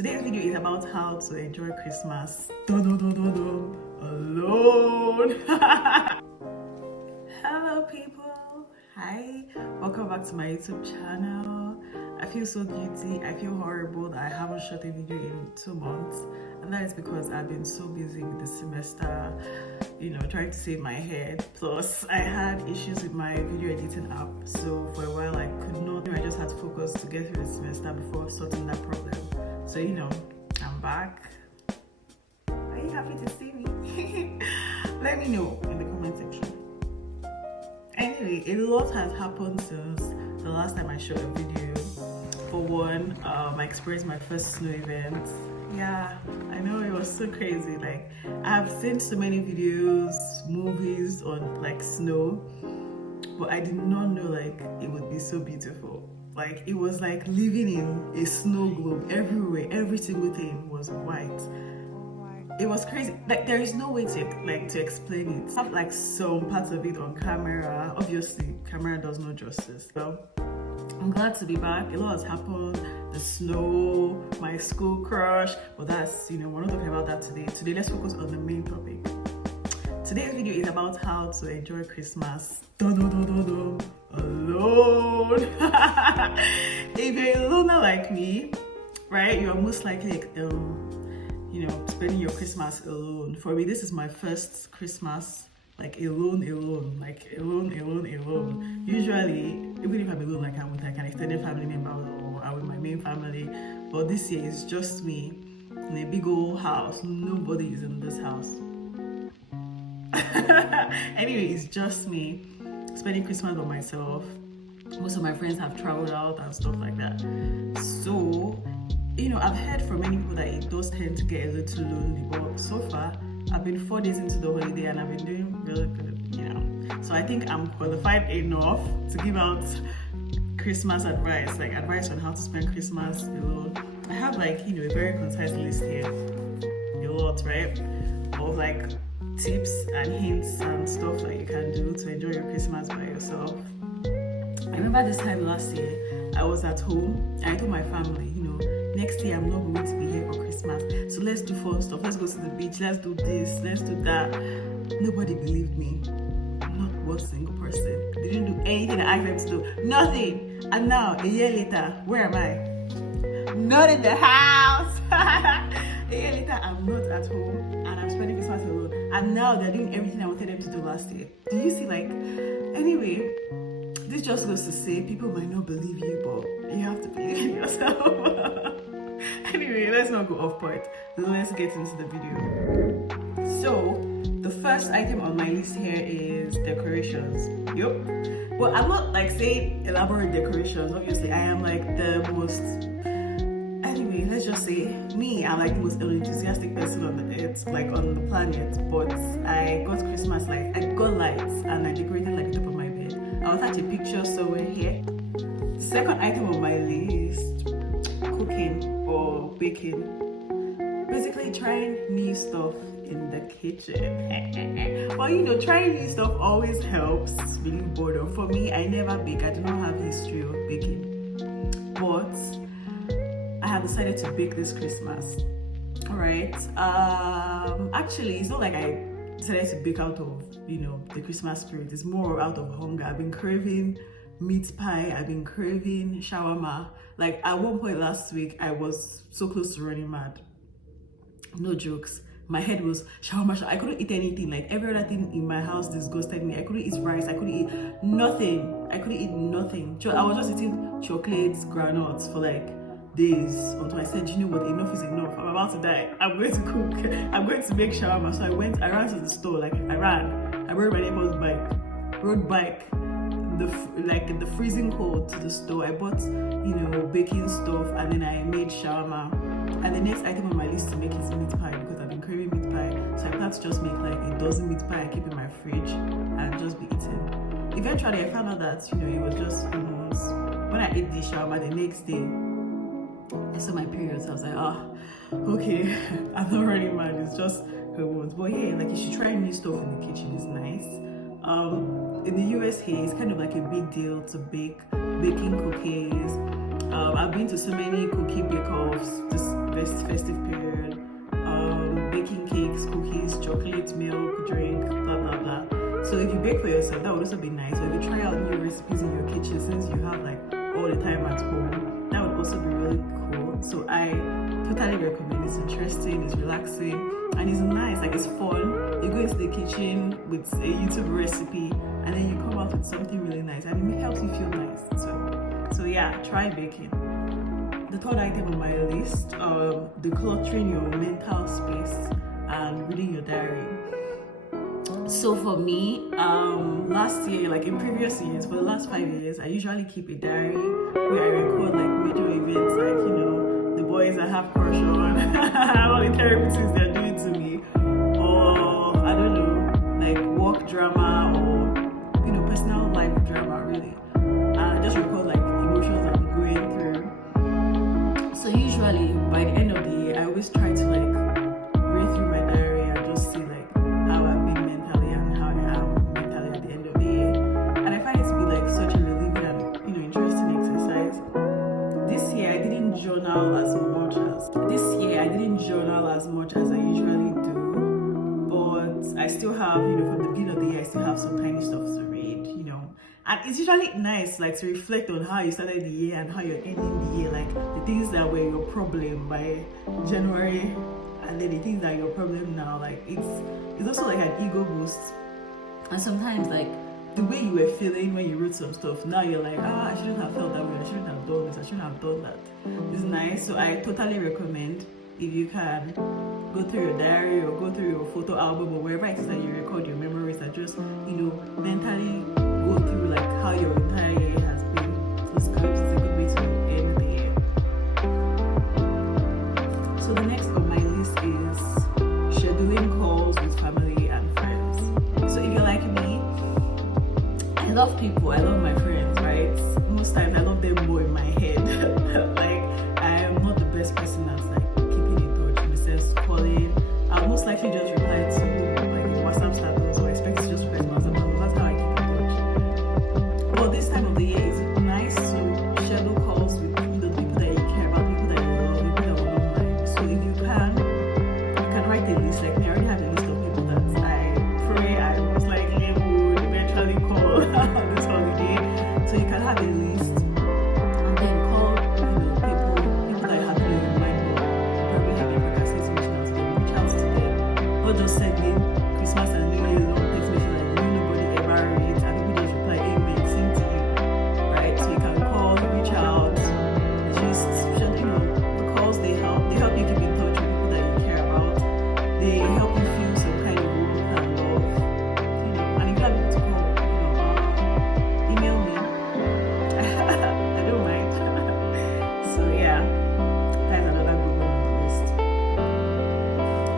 Today's video is about how to enjoy Christmas alone. Hello people, hi, welcome back to my YouTube channel. I feel so guilty, I feel horrible that I haven't shot a video in 2 months, and that is because I've been so busy with the semester, trying to save my head. Plus I had issues with my video editing app, so for a while I could not, I just had to focus to get through the semester before sorting that problem. So I'm back. Are you happy to see me? Let me know in the comment section. Anyway, a lot has happened since the last time I shot a video. For one, I experienced my first snow event. Yeah, I know, it was so crazy. Like, I've seen so many videos, movies on like snow, but I did not know like it would be so beautiful. Like, it was like living in a snow globe everywhere. Every single thing was white. It was crazy. Like, there is no way to explain it. I have like some parts of it on camera. Obviously, camera does no justice. So I'm glad to be back. A lot has happened. The snow, my school crush, but that's, we're not talking about that today. Today, let's focus on the main topic. Today's video is about how to enjoy Christmas alone. If you're a loner like me, right, you're most likely spending your Christmas alone. For me, this is my first Christmas like alone. Usually, even if I'm alone, like I'm with like an extended family member or I'm with my main family, but this year it's just me in a big old house. Nobody is in this house. Anyway, it's just me spending Christmas by myself. Most of my friends have traveled out and stuff like that. So, I've heard from many people that it does tend to get a little lonely, but so far I've been 4 days into the holiday and I've been doing really good, So I think I'm qualified enough to give out Christmas advice, like advice on how to spend Christmas alone. I have like, a very concise list here, a lot, right, of like tips and hints and stuff that you can do to enjoy your Christmas by yourself. I remember this time last year, I was at home and I told my family, next year I'm not going to be here for Christmas, so let's do fun stuff, let's go to the beach, let's do this, let's do that. Nobody believed me, not one single person. They didn't do anything that I asked them to do, nothing. And now, a year later, where am I? Not in the house. A year later, I'm not at home and I'm spending Christmas alone. And now they're doing everything I wanted them to do last year. Do you see, anyway, this just goes to say people might not believe you, but you have to believe in yourself. Anyway, let's not go off point. Let's get into the video. So, the first item on my list here is decorations. Yup. Well, I'm not saying elaborate decorations. Obviously, I am the most. Anyway, let's just say me, I'm the most enthusiastic person on the earth, on the planet. But I got Christmas I got lights and I decorated the top of my bed. I'll attach a picture somewhere here. The second item on my list, cooking or baking. Basically trying new stuff in the kitchen. Well, trying new stuff always helps relieve boredom. For me, I never bake. I do not have history of baking. But I have decided to bake this Christmas. Alright. Actually, it's not like I decided to bake out of, the Christmas spirit. It's more out of hunger. I've been craving meat pie. I've been craving shawarma. At one point last week, I was so close to running mad. No jokes. My head was shawarma. I couldn't eat anything. Every other thing in my house disgusted me. I couldn't eat rice. I couldn't eat nothing. I was just eating chocolates, granules for days until I said, enough is enough. I'm about to die. I'm going to cook. I'm going to make shawarma. So I ran to the store. I rode my neighbor's bike. The freezing cold to the store. I bought baking stuff and then I made shawarma. And the next item on my list to make is meat pie because I've been craving meat pie. So I plan to just make a dozen meat pie I keep in my fridge and just be eating. Eventually I found out that it was just hormones. When I ate the shawarma the next day, I saw my periods. I was like, okay, I'm not running mad, it's just hormones. But yeah, you should try new stuff in the kitchen, it's nice. In the US here, it's kind of a big deal to baking cookies. I've been to so many cookie bake-offs, this festive period. Baking cakes, cookies, chocolate, milk, drink, blah blah blah. So if you bake for yourself, that would also be nice. So if you try out new recipes in your kitchen, since you have like all the time at home, that would also be really cool. So I totally recommend. It's interesting, it's relaxing, and it's nice. Like, it's fun. You go into the kitchen with a YouTube recipe, and then you come out with something really nice, and it helps you feel nice. So yeah, try baking. The third item on my list, decluttering your mental space and reading your diary. So for me, last year, like in previous years, for the last 5 years, I usually keep a diary where I record like major events, like, you know, the boys I have crush on, all the terrible things they're doing to me, or I don't know, like work drama, or, you know, personal life drama, really. I just record like emotions I'm going through. So usually by the end of the year, I always try to like read through my diary and just see like how I've been mentally and how I am mentally at the end of the year. And I find it to be like such a relieving and, you know, interesting exercise. This year I didn't journal as much as I usually do, but I still have, you know, from the beginning of the year, I still have some tiny stuff to read, you know. And it's usually nice, like, to reflect on how you started the year and how you're ending the year, like the things that were your problem by January, and then the things that are your problem now. Like, it's also like an ego boost. And sometimes, like, the way you were feeling when you wrote some stuff, now you're like, I shouldn't have felt that way, I shouldn't have done this, I shouldn't have done that. It's nice. So I totally recommend, if you can, go through your diary or go through your photo album or wherever it is that you record your memories, and just, you know, mentally go through like how your entire year has been. It's good. It's a good way to end the year. So the next on my list is scheduling calls with family and friends. So if you're like me, I love people, I love my friends, right? Most times I love them more in my head. Like, I am not the best person that's like keeping in touch. In the sense, calling, I'll most likely just reply to like WhatsApp status, or expect to just reply to WhatsApp status. That's how I keep in touch. But this time of the year, it's nice to schedule calls with, you know, people that you care about, people that you love, people that will not mind. So if you can write a list. Like me, I already have a list of people that I pray I most likely would eventually call this holiday. So you can have a list and then call, you know, people that you have in your mind, but probably have been procrastinating reaching out to them. Reach out to them. Not just sending Christmas and New Year long text message like nobody ever reads, and people just reply amen, same to you, right? So you can call, reach out, just, you know, the calls, they help you keep in touch with people that you care about. They help you feel some kind of warmth and love, you know. And if you have people to call, you know, email me. I don't mind. So yeah, that's another good one on the list.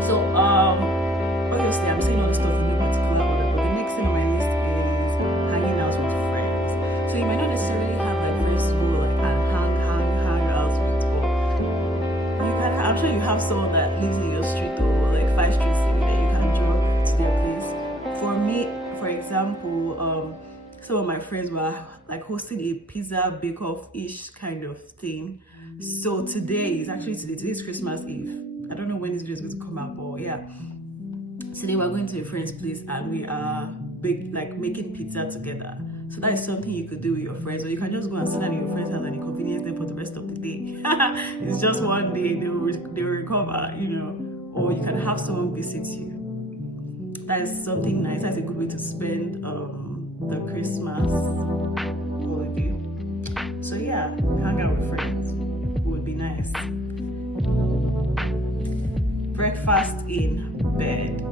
So obviously I'm saying all the stuff in no particular order, but the next thing on my list is hanging out with friends. So you might not necessarily have like friends to go like and hang out with, but you can. I'm sure you have someone that lives in your street or like 5 streets away that you can jog to their place. For me, for example, some of my friends were like hosting a pizza bake-off-ish kind of thing. So today is Christmas Eve. I don't know when this video is going to come out, but yeah. Today we're going to a friend's place and we are making pizza together. So that is something you could do with your friends, or you can just go and sit down in your friend's house and inconvenience them for the rest of the day. It's just one day, they will recover, you know. Or you can have someone visit you. That is something nice. That's a good way to spend the Christmas holiday. So yeah, hang out with friends would be nice. Breakfast in bed.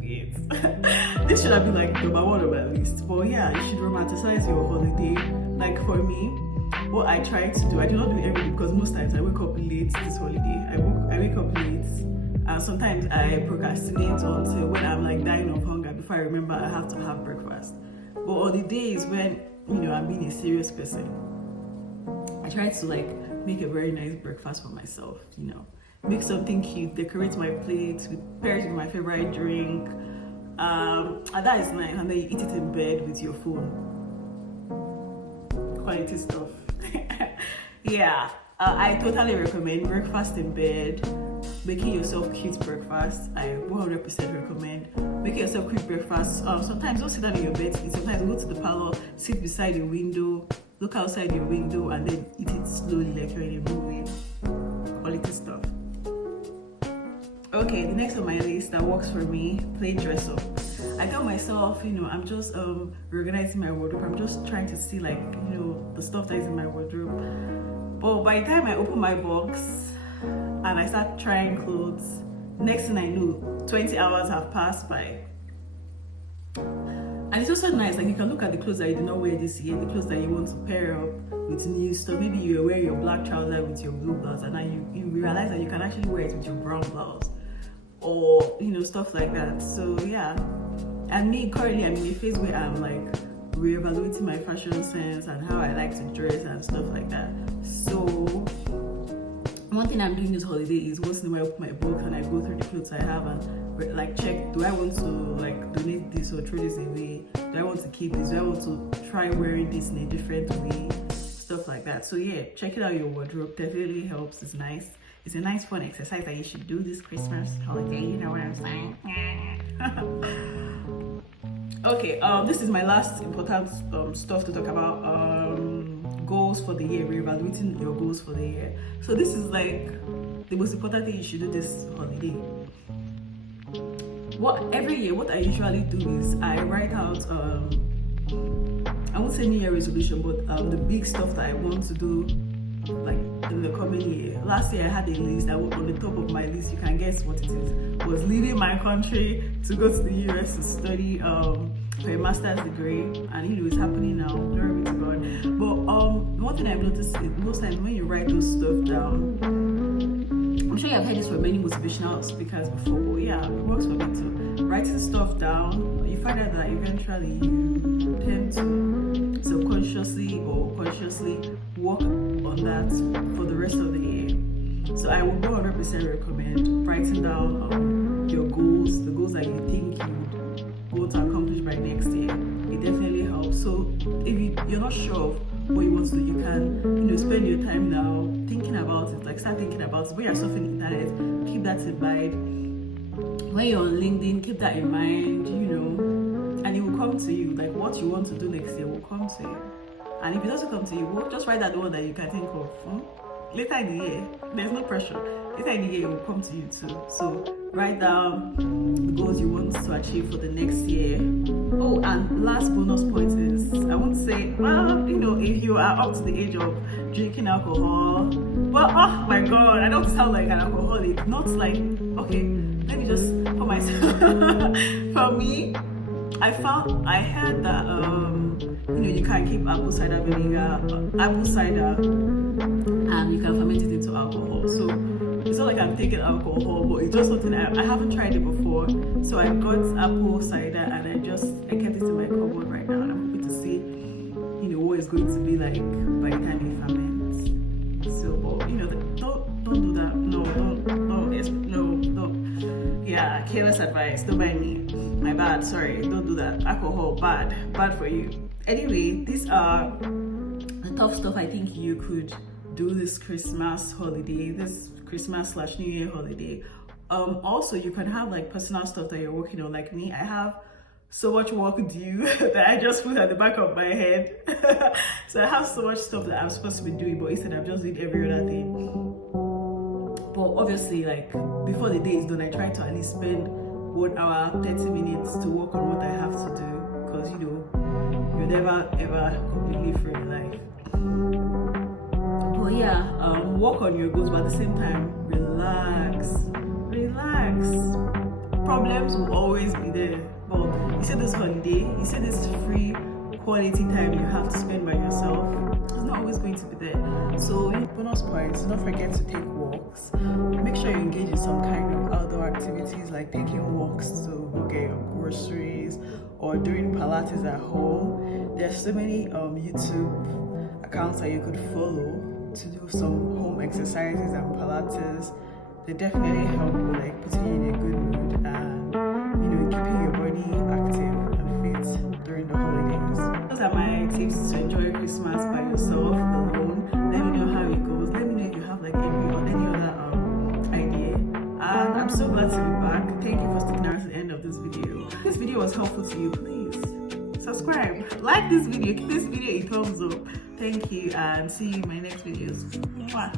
Yes. This should have been like number one on my list. But yeah, you should romanticize your holiday. Like for me, what I try to do, I do not do it every day because most times I wake up late this holiday. I wake up late. Sometimes I procrastinate until when I'm like dying of hunger before I remember I have to have breakfast. But on the days when, you know, I'm being a serious person, I try to like make a very nice breakfast for myself, you know. Make something cute, decorate my plate, pair it with my favorite drink. And that is nice. And then you eat it in bed with your phone. Quality stuff. Yeah. I totally recommend breakfast in bed. Making yourself cute breakfast, I 100% recommend. Making yourself quick breakfast. Sometimes don't sit down in your bed. Sometimes go to the parlor, sit beside the window, look outside your window, and then eat it slowly like you're in a movie. Quality stuff. Okay, the next on my list that works for me, play dress up. I tell myself, I'm just reorganizing my wardrobe. I'm just trying to see the stuff that is in my wardrobe. But by the time I open my box and I start trying clothes, next thing I know, 20 hours have passed by. And it's also nice, like you can look at the clothes that you did not wear this year, the clothes that you want to pair up with new stuff. Maybe you wear your black trouser with your blue blouse, and now you realize that you can actually wear it with your brown blouse, or stuff like that. So yeah, and me currently I'm in a phase where I'm like reevaluating my fashion sense and how I like to dress and stuff like that. So one thing I'm doing this holiday is once in a while I open my box and I go through the clothes I have and like check, do I want to like donate this or throw this away? Do I want to keep this? Do I want to try wearing this in a different way? Stuff like that. So yeah, checking out your wardrobe definitely helps. It's nice. It's a nice fun exercise that you should do this Christmas holiday. You know what I'm saying? Okay, this is my last important stuff to talk about. Goals for the year, reevaluating your goals for the year. So this is like the most important thing you should do this holiday. Every year, what I usually do is I write out I won't say New Year resolution, but the big stuff that I want to do like in the coming year. Last year I had a list that was on the top of my list. You can guess what it is. Was leaving my country to go to the US to study for a master's degree, and it's happening now. Glory be to God. But one thing I've noticed is most times when you write those stuff down, I'm sure you've heard this from many motivational speakers before, but yeah, it works for me too. Writing stuff down, you find out that eventually you tend to subconsciously or consciously work on that for the rest of the year. So I would 100% recommend writing down your goals, the goals that you think you want to accomplish by next year. It definitely helps. So if you're not sure of what you want to do, you can spend your time now thinking about it. Like start thinking about it. When you're surfing the internet, keep that in mind. When you're on LinkedIn, keep that in mind, and it will come to you. Like what you want to do next year will come to you. And if it doesn't come to you, well, just write that one that you can think of. Later in the year, there's no pressure. Later in the year, it will come to you too. So write down the goals you want to achieve for the next year. Oh, and last bonus point is, I won't say, if you are up to the age of drinking alcohol, well, oh my God, I don't sound like an alcoholic. Not like, okay, let me just for myself. For me, I heard that you can keep apple cider vinegar, apple cider, and you can ferment it into alcohol. So it's not like I'm taking alcohol, but it's just something I haven't tried it before. So I got apple cider and I kept it in my cupboard right now, and I'm hoping to see what it's going to be like by the time it ferments. So but don't do that. No, don't. Yeah, careless advice. Don't buy me. My bad. Sorry. Don't do that. Alcohol, bad for you. Anyway, these are the tough stuff I think you could do this Christmas holiday, this Christmas/New Year holiday. Also, you can have like personal stuff that you're working on. Like me, I have so much work due that I just put at the back of my head. So I have so much stuff that I'm supposed to be doing, but instead I'm just doing every other thing. But obviously, like before the day is done, I try to at least spend 1 hour, 30 minutes to work on what I have to do, because you're never ever completely free in life. But yeah, work on your goals, but at the same time, relax. Problems will always be there, but you see this holiday, you see this free quality time you have to spend by yourself, it's not always going to be there. So bonus points, don't forget to take walks. Make sure you engage in some kind of outdoor activities like taking walks to go get your groceries or doing Pilates at home. There's so many YouTube accounts that you could follow to do some home exercises and Pilates. They definitely help with like putting you in a good mood and keeping your body active and fit during the holidays. Those are my tips to enjoy Christmas by yourself alone. Let me know how it goes. Let me know if you I'm so glad to be back. Thank you for sticking around to the end of this video. If this video was helpful to you, please subscribe, like this video, give this video a thumbs up. Thank you, and see you in my next videos. Bye.